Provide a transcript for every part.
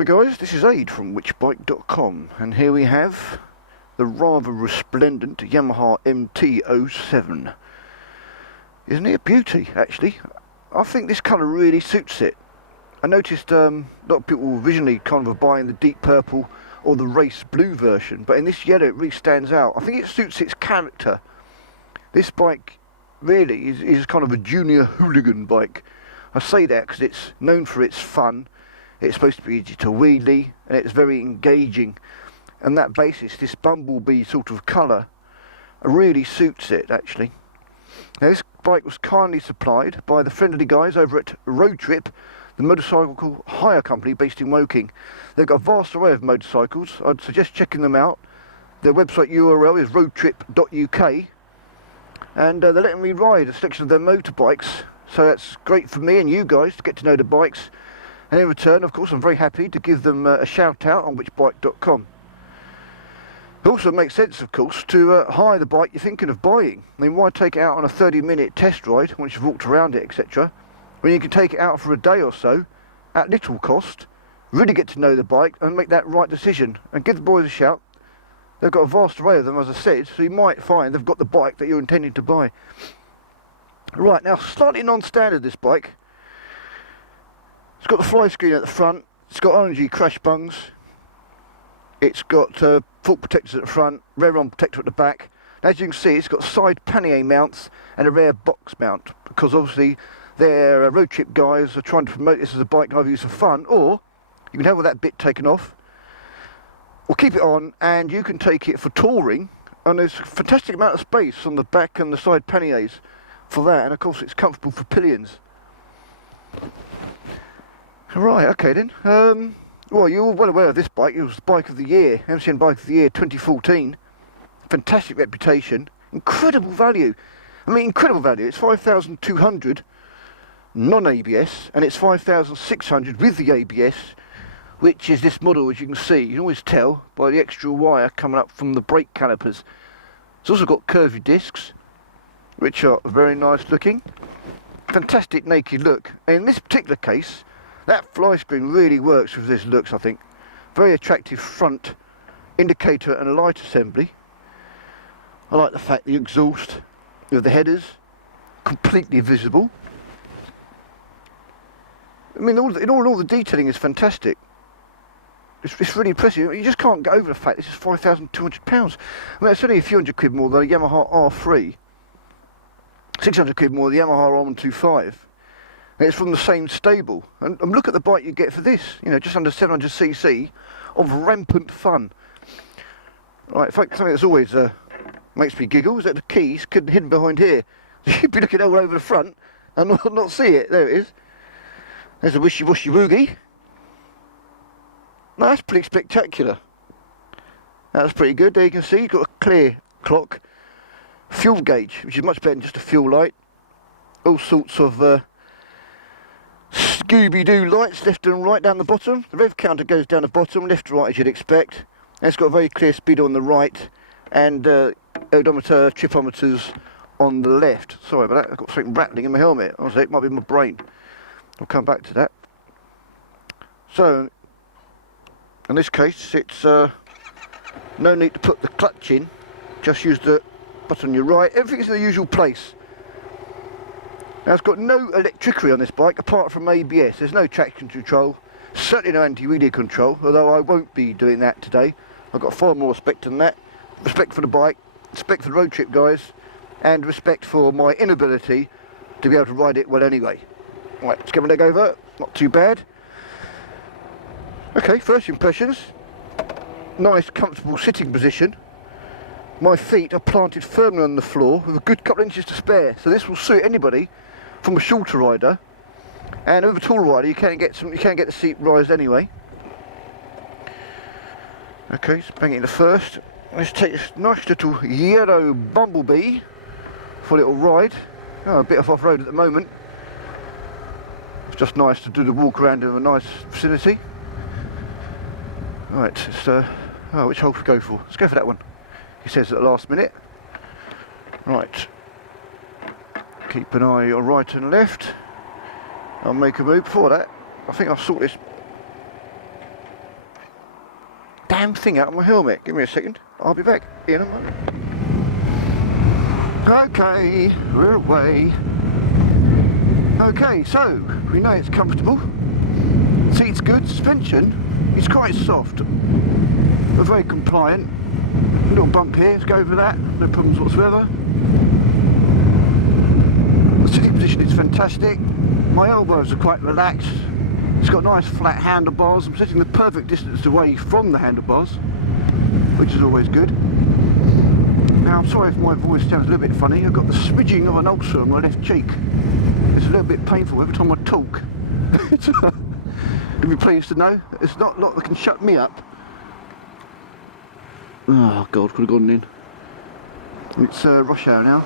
Hi guys, this is Aid from whichbike.com, and here we have the rather resplendent Yamaha MT-07. Isn't it a beauty, actually? I think this colour really suits it. I noticed a lot of people originally kind of buying the deep purple or the race blue version, but in this yellow it really stands out. I think it suits its character. This bike really is kind of a junior hooligan bike. I say that because it's known for its fun. It's supposed to be easy to wheelie, and it's very engaging. And that basis, this bumblebee sort of colour, really suits it, actually. Now, this bike was kindly supplied by the friendly guys over at Road Trip, the motorcycle hire company based in Woking. They've got a vast array of motorcycles. I'd suggest checking them out. Their website URL is roadtrip.uk, and they're letting me ride a section of their motorbikes, so that's great for me and you guys to get to know the bikes. And in return, of course, I'm very happy to give them a shout out on whichbike.com. It also makes sense, of course, to hire the bike you're thinking of buying. I mean, why take it out on a 30-minute test ride once you've walked around it, etc., when you can take it out for a day or so at little cost, really get to know the bike and make that right decision. And give the boys a shout. They've got a vast array of them, as I said, so you might find they've got the bike that you're intending to buy. Right, now, slightly non-standard, this bike. It's got the fly screen at the front, it's got RNG crash bungs, it's got fork protectors at the front, rear arm protector at the back. As you can see, it's got side pannier mounts and a rear box mount, because obviously their Road Trip guys are trying to promote this as a bike either use for fun, or you can have all that bit taken off, or keep it on and you can take it for touring, and there's a fantastic amount of space on the back and the side panniers for that, and of course it's comfortable for pillions. Right, okay then. Well, you're well aware of this bike. It was the Bike of the Year, MCN Bike of the Year 2014. Fantastic reputation, incredible value. I mean, incredible value. It's 5,200 non-ABS, and it's 5,600 with the ABS, which is this model, as you can see. You can always tell by the extra wire coming up from the brake calipers. It's also got curvy discs, which are very nice looking. Fantastic naked look. And in this particular case, that fly screen really works with this looks, I think. Very attractive front indicator and light assembly. I like the fact the exhaust with the headers completely visible. I mean, all the detailing is fantastic. It's really impressive. You just can't get over the fact this is £5,200. I mean, it's only a few hundred quid more than a Yamaha R3. 600 quid more than the Yamaha M25. And it's from the same stable. And look at the bike you get for this. You know, just under 700cc of rampant fun. Right, in fact, something that's always makes me giggle is that the keys hidden behind here. You'd be looking all over the front and not see it. There it is. There's a wishy-washy woogie. No, that's pretty spectacular. That's pretty good. There you can see you've got a clear clock. Fuel gauge, which is much better than just a fuel light. All sorts of Scooby-Doo lights left and right down the bottom. The rev counter goes down the bottom, left to right as you'd expect. And it's got a very clear speedo on the right, and odometer, tripometers on the left. Sorry about that, I've got something rattling in my helmet. I was like, it might be my brain. I'll come back to that. So, in this case, it's no need to put the clutch in, just use the button on your right. Everything's in the usual place. Now, it's got no electricity on this bike apart from ABS. There's no traction control, certainly no anti-wheelie control, although I won't be doing that today. I've got far more respect than that. Respect for the bike, respect for the Road Trip guys, and respect for my inability to be able to ride it well anyway. Right, let's get my leg over. Not too bad. Okay, first impressions. Nice, comfortable sitting position. My feet are planted firmly on the floor with a good couple of inches to spare, so this will suit anybody from a shorter rider, and with a tall rider you can get the seat raised anyway. Okay, let's bang it in the first. Let's take this nice little yellow bumblebee for a little ride. Oh, a bit off-road at the moment. It's just nice to do the walk around in a nice vicinity. Right, it's which hole should we go for? Let's go for that one. He says at the last minute. Right. Keep an eye on right and left. I'll make a move before that. I think I'll sort this damn thing out of my helmet. Give me a second, I'll be back in a moment. Okay, we're away. Okay, so we know it's comfortable. Seat's good. Suspension is quite soft. We're very compliant. A little bump here, let's go over that. No problems whatsoever. The sitting position is fantastic. My elbows are quite relaxed. It's got nice flat handlebars. I'm sitting the perfect distance away from the handlebars, which is always good. Now I'm sorry if my voice sounds a little bit funny. I've got the smidging of an ulcer on my left cheek. It's a little bit painful every time I talk. You'll be pleased to know it's not a lot that can shut me up. Oh God, could have gone in. It's rush hour now.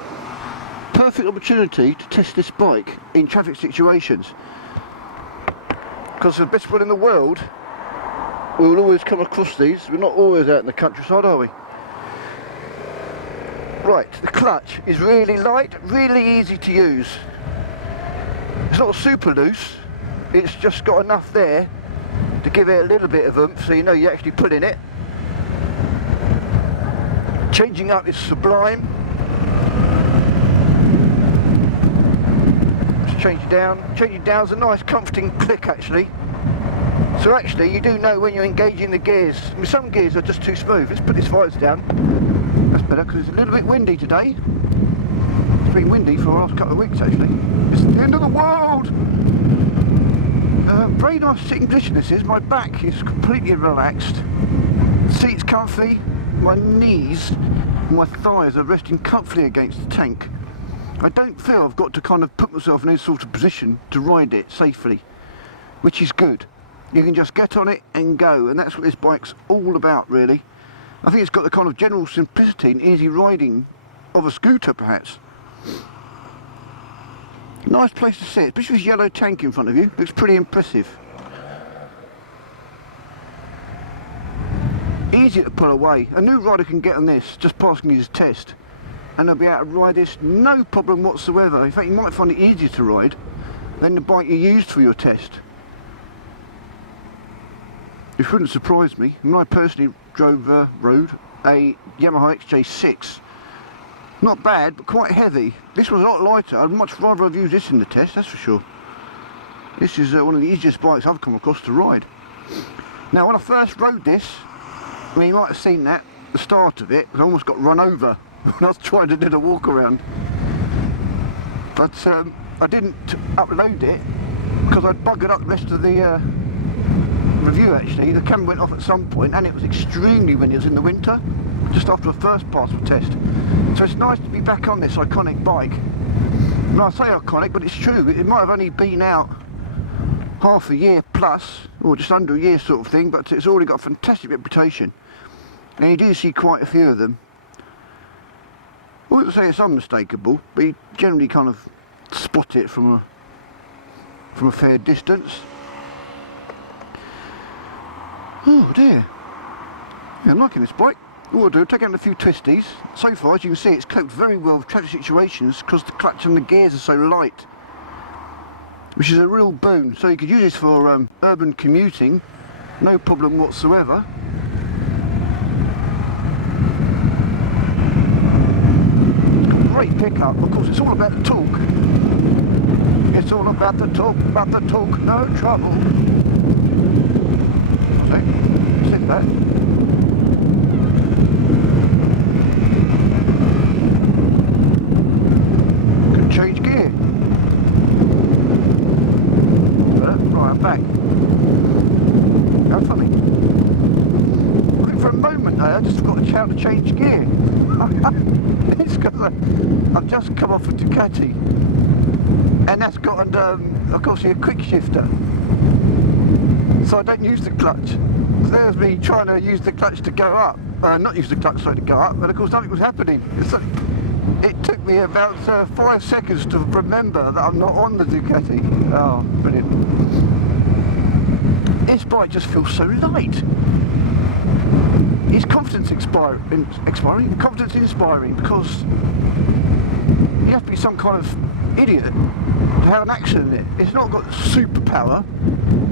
Perfect opportunity to test this bike in traffic situations. Because the best one in the world, we will always come across these. We're not always out in the countryside, are we? Right, the clutch is really light, really easy to use. It's not super loose, it's just got enough there to give it a little bit of oomph so you know you're actually pulling it. Changing up is sublime. Just change it down. Changing it down is a nice comforting click actually. So actually you do know when you're engaging the gears. I mean, some gears are just too smooth. Let's put this visor down. That's better because it's a little bit windy today. It's been windy for the last couple of weeks actually. It's the end of the world! Very nice sitting position this is. My back is completely relaxed. The seat's comfy. My knees and my thighs are resting comfortably against the tank. I don't feel I've got to kind of put myself in any sort of position to ride it safely, which is good. You can just get on it and go, and that's what this bike's all about really. I think it's got the kind of general simplicity and easy riding of a scooter perhaps. Nice place to sit, especially with this yellow tank in front of you. Looks pretty impressive. Easy to pull away. A new rider can get on this just passing his test and they'll be able to ride this no problem whatsoever. In fact, you might find it easier to ride than the bike you used for your test. It wouldn't surprise me. I mean, I personally rode a Yamaha MT-06. Not bad, but quite heavy. This was a lot lighter. I'd much rather have used this in the test, that's for sure. This is one of the easiest bikes I've come across to ride. Now, when I first rode this, I mean, you might have seen that, the start of it, I almost got run over when I was trying to do the walk around. But I didn't upload it because I'd buggered up the rest of the review actually. The camera went off at some point and it was extremely windy. It was in the winter, just after the first pass of the test. So it's nice to be back on this iconic bike. And I say iconic, but it's true. It might have only been out half a year plus, or just under a year sort of thing, but it's already got a fantastic reputation. And you do see quite a few of them. I wouldn't say it's unmistakable, but you generally kind of spot it from a fair distance. Oh dear. Yeah, I'm liking this bike. What I'll do, take out a few twisties. So far, as you can see, it's coped very well with traffic situations because the clutch and the gears are so light, which is a real boon. So you could use this for urban commuting, no problem whatsoever. It's got great pickup. Of course, it's all about the torque. It's all about the torque, no trouble. Okay, sit back. Change gear. Right, I'm back. How funny. I think for a moment there I just forgot how to change gear. It's because I've just come off a Ducati and that's got of course a quick shifter. So I don't use the clutch. So there's me trying to use the clutch to go up. Not use the clutch sorry to go up, but of course nothing was happening. It took me about 5 seconds to remember that I'm not on the Ducati. Oh, brilliant. This bike just feels so light. It's confidence inspiring because you have to be some kind of idiot to have an accident in it. It's not got super power,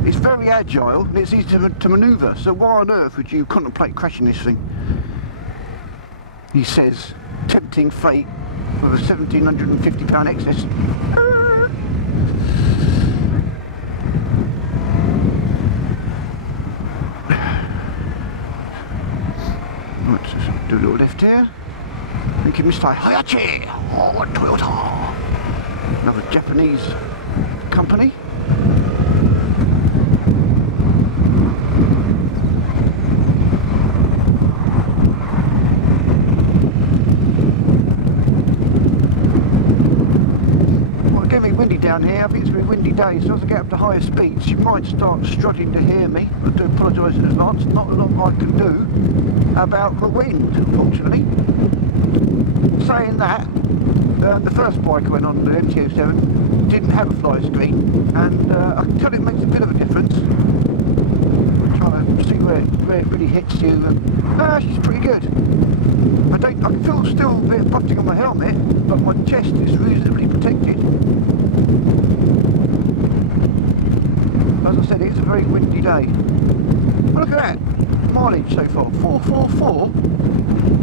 It's very agile and it's easy to manoeuvre, so why on earth would you contemplate crashing this thing? He says, tempting fate with a £1,750 excess. Let's just do a little left here. Thank you, Mr. Hayachi, oh, Toyota. Another Japanese company. Down here, I think it's a very windy day, so as I get up to higher speeds you might start struggling to hear me. I do apologise in advance, not a lot I can do about the wind, unfortunately. Saying that, the first bike I went on, the MT-07, didn't have a fly screen, and I can tell it makes a bit of a difference. I'm trying to see where it really hits you, and she's pretty good. I can feel still a bit of buffeting on my helmet, but my chest is reasonably protected. As I said, it's a very windy day. Well, look at that, mileage so far, 444,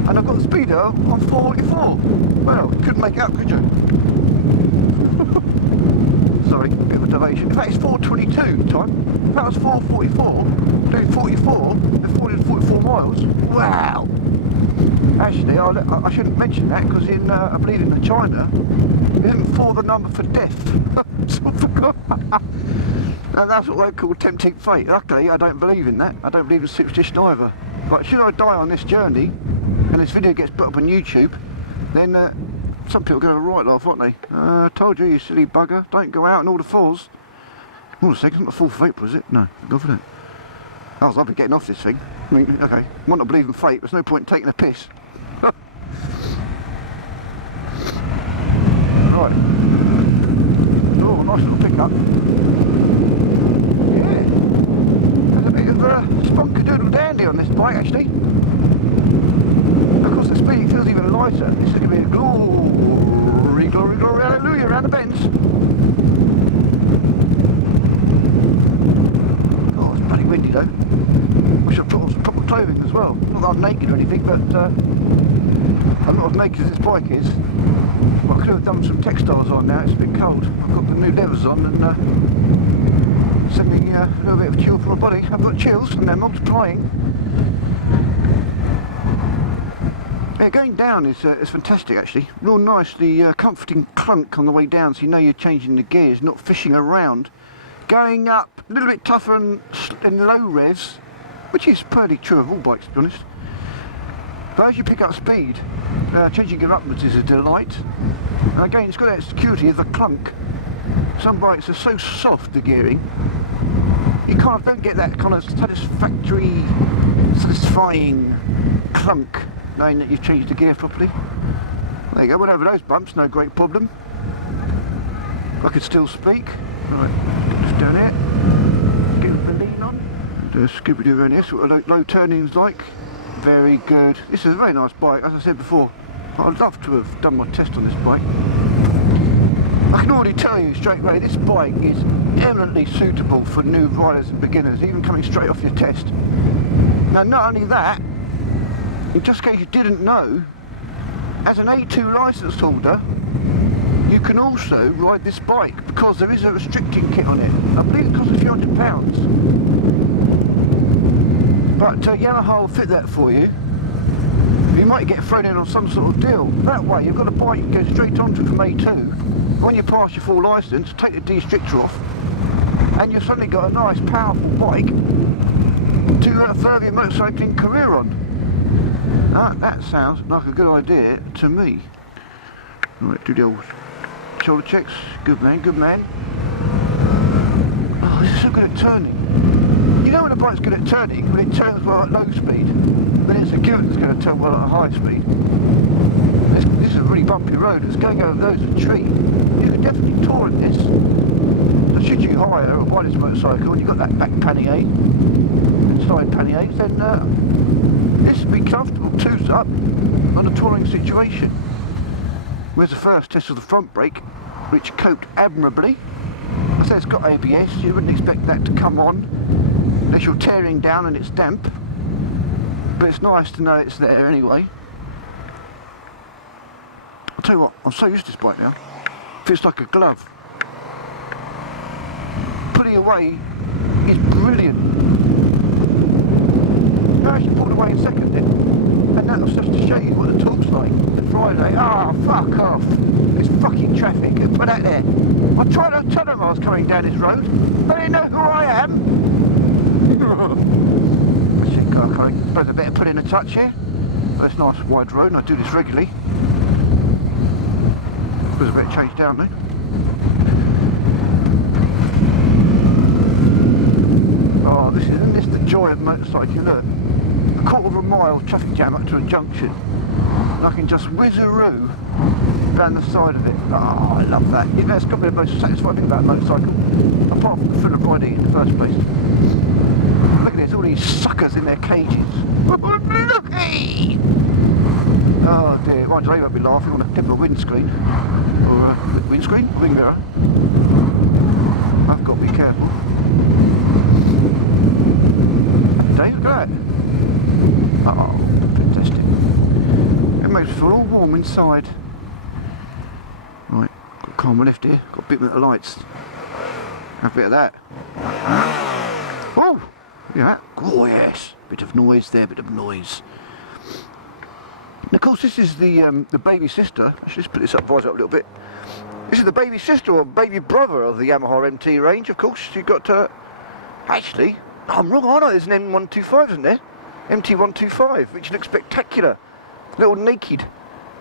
and I've got the speedo on 444. Well, you couldn't make it up, could you? Sorry, a bit of a deviation. In fact, it's 422 time. If that was 444, doing 44, and 444 miles. Wow! Actually, I shouldn't mention that because in, I believe in China, isn't 4 the number for death? So I forgot. And that's what they call tempting fate. Luckily, I don't believe in that. I don't believe in superstition either. But should I die on this journey, and this video gets put up on YouTube, then some people are going to right laugh, aren't they? I told you, you silly bugger, don't go out on all the fours. Hold on a second, it's not full fate, is it? No, go for that. I was lovely getting off this thing. I mean, okay, might not believe in fate, there's no point in taking a piss. Right. Oh, nice little pickup. Yeah. There's a bit of spunkadoodle dandy on this bike, actually. Of course, the speed feels even lighter. This is going to be a glory, glory, glory, hallelujah, around the bends. Oh, it's bloody windy though. Wish I'd put on some proper clothing as well. Not that I'm naked or anything, but I'm not as naked as this bike is. Well, I could have done some textiles on now, it's a bit cold. I've got the new leathers on and sending a little bit of chill for my body. I've got chills and they're multiplying. Yeah, going down is fantastic actually. Real nice, the comforting clunk on the way down so you know you're changing the gears, not fishing around. Going up, a little bit tougher in low revs, which is pretty true of all bikes to be honest. But as you pick up speed, changing gear upwards is a delight. And again, it's got that security of the clunk. Some bikes are so soft, the gearing, you kind of don't get that kind of satisfying clunk, knowing that you've changed the gear properly. There you go, went over those bumps, no great problem. I could still speak. Right, get this down here. Get the lean on. Do a Scooby-Doo around here, see what low turning's like. Very good. This is a very nice bike, as I said before. I'd love to have done my test on this bike. I can already tell you straight away, this bike is eminently suitable for new riders and beginners, even coming straight off your test. Now, not only that, in just in case you didn't know, as an A2 licence holder, you can also ride this bike because there is a restricting kit on it. I believe it costs a few £100. But Yamaha will fit that for you. You might get thrown in on some sort of deal. That way you've got a bike you go straight onto from A2. When you pass your full licence, take the D-strictor off, and you've suddenly got a nice powerful bike to further your motorcycling career on. That sounds like a good idea to me. Right, do the old shoulder checks. Good man, good man. Oh, this is so good at turning. You know when a bike's good at turning, when it turns well at low speed, then it's a given it's going to turn well at high speed. This is a really bumpy road, it's going over those with a tree. You can definitely tour in this. So should you hire or buy this motorcycle and you've got that back pannier and side panniers, then this would be comfortable twos up on a touring situation. Whereas the first test of the front brake, which coped admirably. I So it's got ABS, you wouldn't expect that to come on unless you're tearing down and it's damp. But it's nice to know it's there anyway. I'll tell you what, I'm so used to this bike now. Feels like a glove. Pulling away is brilliant. I actually pulled away in second then. And that was just to show you what the torque's like. The Friday, fuck off. There's fucking traffic. Put that there. I tried to tell them I was coming down this road. They didn't know who I am. Shit, God, I suppose I better put in a touch here. Well, it's a nice wide road and I do this regularly. I suppose I better change down now. Oh, isn't this the joy of motorcycling? Look, a quarter of a mile traffic jam up to a junction, and I can just whiz-a-roo down the side of it. Oh, I love that. You know, it's got to be the most satisfying thing about a motorcycle, apart from the thrill of riding in the first place. Look at this, all these suckers in their cages. Looky! Oh dear, mind you, they won't be laughing on a tip of a windscreen, or a windscreen, wing mirror. I've got to be careful. Dave, look at that. Oh, fantastic. It makes me feel all warm inside. Right, got to calm my lift here, got a bit of the lights. Have a bit of that. Oh, yeah. Oh yes, bit of noise there, bit of noise. And of course this is the baby sister. I should just put this up, rise up a little bit. This is the baby sister or baby brother of the Yamaha MT range, of course. You've got, actually, I'm wrong, aren't I? There's an M125, isn't there? MT-125, which looks spectacular. Little naked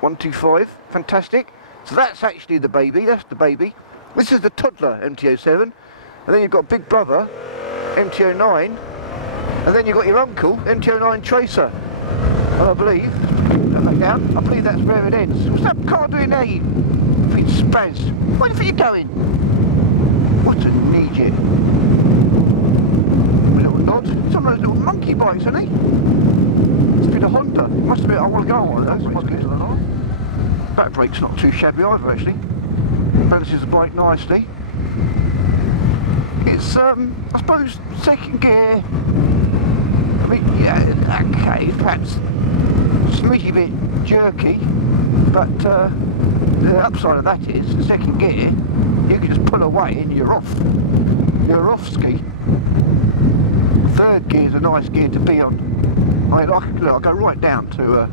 125, fantastic. So that's actually the baby, that's the baby. This is the toddler MT-07. And then you've got big brother, MT-09. And then you've got your uncle, MT-09 Tracer. And I believe, down, I believe that's where it ends. What's that car doing there, you big spaz? Where do you think you're going? What a idiot. It's on those little monkey bikes, isn't he? It's been a Honda. It must have been, I want to go on one of those. It must be good. Back brake's not too shabby either, actually. Balances the bike nicely. It's, I suppose, second gear. I mean, yeah, okay, perhaps smidgy bit jerky, but the upside of that is, the second gear, you can just pull away and you're off. You're off ski. Third gear is a nice gear to be on. I'll go right down to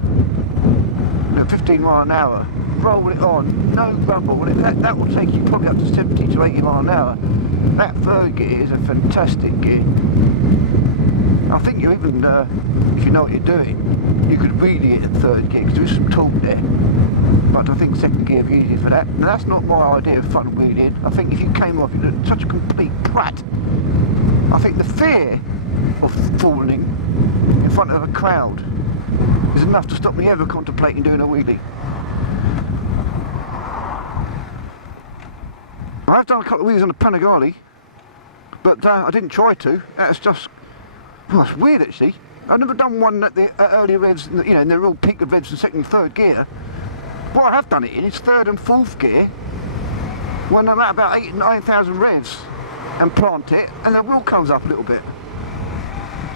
15 mile an hour, roll it on, no grumble. That will take you probably up to 70 to 80 mile an hour. That third gear is a fantastic gear. I think you even, if you know what you're doing, you could really hit a third gear because there is some torque there. But I think second gear would be easier for that. Now that's not my idea of front wheeling. I think if you came off, you'd look such a complete prat. I think the fear of falling in front of a crowd is enough to stop me ever contemplating doing a wheelie. I've done a couple of wheelies on the Panigale, but I didn't try to. That's just, well, that's weird actually. I've never done one at the early revs, you know, in the real peak of revs in second and third gear. What I have done it in is third and fourth gear when I'm at about 8,000 and 9,000 revs and plant it, and the wheel comes up a little bit.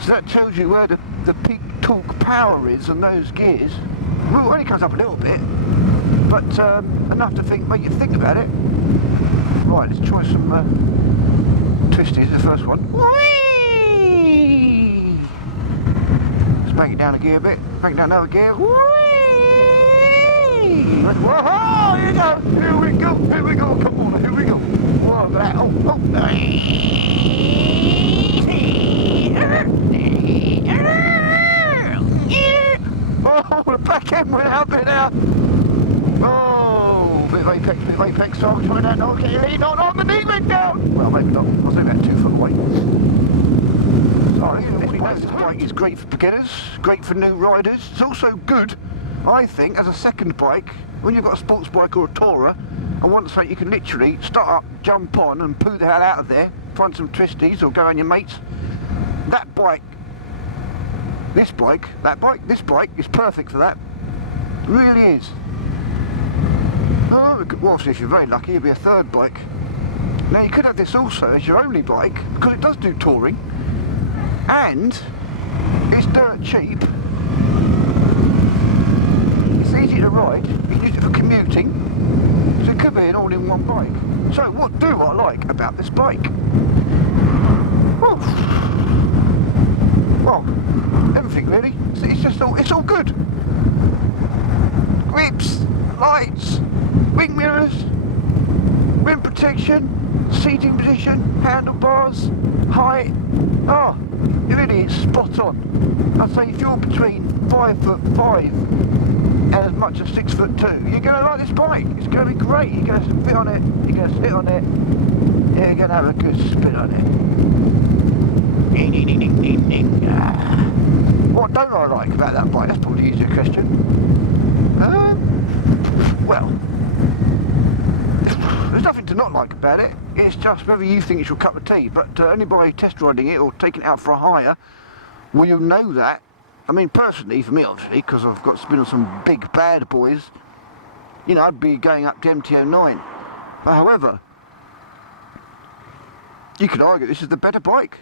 So that tells you where the peak torque power is on those gears. The wheel only comes up a little bit, but enough to make you think about it. Right, let's try some twisties, the first one. Whee! Let's make it down a gear a bit, make it down another gear. Whee! Whoa, here we go, here we go, here we go, come on, here we go. Whoa, look at that, oh. Oh, the back end went out a bit now. Oh, bit of apex, so I'll try that, okay, not on the knee went down. Well, maybe not, I was only about 2 foot away. Sorry, this bike is great for beginners, great for new riders. It's also good, I think, as a second bike, when you've got a sports bike or a tourer, and want something you can literally start up, jump on and poo the hell out of there, find some twisties or go on your mates. That bike, this bike is perfect for that. It really is. Oh, well, obviously if you're very lucky, it'll be a third bike. Now you could have this also as your only bike, because it does do touring, and it's dirt cheap, it's easy to ride, you can use it for commuting, so it could be an all-in-one bike. So what do I like about this bike? Well, everything really. It's just it's all good. Grips, lights, wing mirrors, wind protection, seating position, handlebars, height. Oh, it really is spot on. I'd say if you're between 5'5" and as much as 6'2", you're going to like this bike. It's going to be great. You're going to fit on it, you're going to sit on it, you're going to have a good spin on it. What don't I like about that bike? That's probably the easier question. Well, there's nothing to not like about it. It's just whether you think it's your cup of tea. But anybody test riding it or taking it out for a hire, well, you'll know that. I mean, personally, for me, obviously, because I've got to spin on some big bad boys, you know, I'd be going up to MT-09. However, you can argue this is the better bike.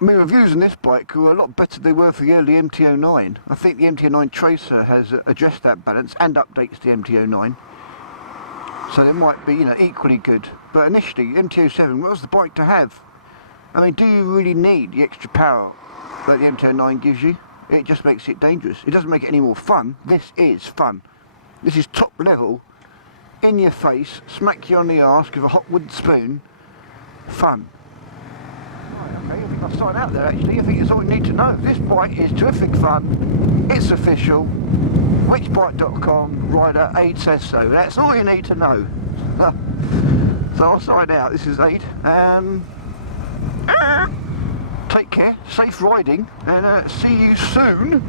My reviews on this bike were a lot better than they were for the early MT-09. I think the MT-09 Tracer has addressed that balance and updates the MT-09. So they might be, you know, equally good. But initially, MT-07 was the bike to have. I mean, do you really need the extra power that the MT-09 gives you? It just makes it dangerous. It doesn't make it any more fun. This is fun. This is top level, in your face, smack you on the arse with a hot wood spoon. Fun. Okay, I think I've signed out there actually. I think it's all you need to know. This bike is terrific fun. It's official. Whichbike.com, rider Aid says so. That's all you need to know. So I'll sign out. This is Aid. Take care, safe riding, and see you soon.